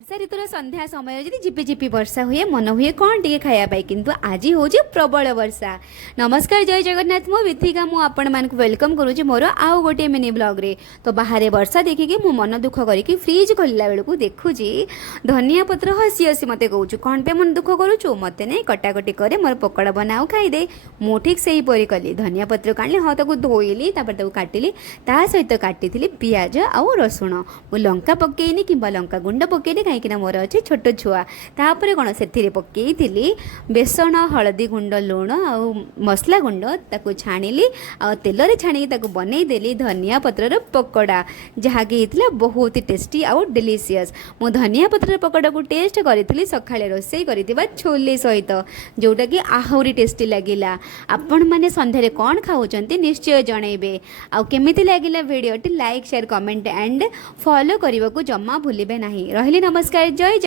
ବର୍ଷା ଋତୁର ସନ୍ଧ୍ୟା ସମୟରେ ଯଦି ଝିପିଝିପି ବର୍ଷା ହୁଏ ମନ ହୁଏ କ'ଣ ଟିକେ ଖାଇବା ପାଇଁ, କିନ୍ତୁ ଆଜି ହେଉଛି ପ୍ରବଳ ବର୍ଷା। ନମସ୍କାର, ଜୟ ଜଗନ୍ନାଥ। ମୁଁ ବିଥିକା, ମୁଁ ଆପଣମାନଙ୍କୁ ୱେଲକମ୍ କରୁଛି ମୋର ଆଉ ଗୋଟିଏ ମିନି ବ୍ଲଗ୍ରେ। ତ ବାହାରେ ବର୍ଷା ଦେଖିକି ମୁଁ ମନ ଦୁଃଖ କରିକି ଫ୍ରିଜ୍ ଖୋଲିଲା ବେଳକୁ ଦେଖୁଛି ଧନିଆ ପତ୍ର ହସି ହସି ମୋତେ କହୁଛୁ କ'ଣ ପାଇଁ ମନ ଦୁଃଖ କରୁଛୁ, ମୋତେ ନେଇ କଟାକଟି କରେ, ମୋର ପକୋଡ଼ା ବନାଉ ଖାଇଦେ। ମୁଁ ଠିକ୍ ସେହିପରି କଲି। ଧନିଆ ପତ୍ରକୁ ଆଣିଲି, ହଁ ତାକୁ ଧୋଇଲି, ତାପରେ ତାକୁ କାଟିଲି, ତା ସହିତ କାଟିଥିଲି ପିଆଜ ଆଉ ରସୁଣ। ମୁଁ ଲଙ୍କା ପକେଇନି କିମ୍ବା ଲଙ୍କା ଗୁଣ୍ଡ ପକେଇନି, କାହିଁକିନା ମୋର ଅଛି ଛୋଟ ଛୁଆ। ତାପରେ କ'ଣ ସେଥିରେ ପକେଇଥିଲି ବେସନ, ହଳଦୀ ଗୁଣ୍ଡ, ଲୁଣ ଆଉ ମସଲା ଗୁଣ୍ଡ, ତାକୁ ଛାଣିଲି ଆଉ ତେଲରେ ଛାଣିକି ତାକୁ ବନେଇଦେଲି ଧନିଆ ପତ୍ରର ପକୋଡ଼ା, ଯାହାକି ହେଇଥିଲା ବହୁତ ଟେଷ୍ଟି ଆଉ ଡେଲିସିୟସ୍। ମୁଁ ଧନିଆ ପତ୍ରର ପକୋଡ଼ାକୁ ଟେଷ୍ଟ କରିଥିଲି ସକାଳେ ରୋଷେଇ କରିଥିବା ଛୋଲେ ସହିତ, ଯେଉଁଟାକି ଆହୁରି ଟେଷ୍ଟି ଲାଗିଲା। ଆପଣମାନେ ସନ୍ଧ୍ୟାରେ କ'ଣ ଖାଉଛନ୍ତି ନିଶ୍ଚୟ ଜଣାଇବେ। ଆଉ କେମିତି ଲାଗିଲା ଭିଡ଼ିଓଟି, like, share, comment and follow କରିବାକୁ ଜମା ଭୁଲିବେ ନାହିଁ। ରହିଲି, ନମସ୍କାର, ଜୟ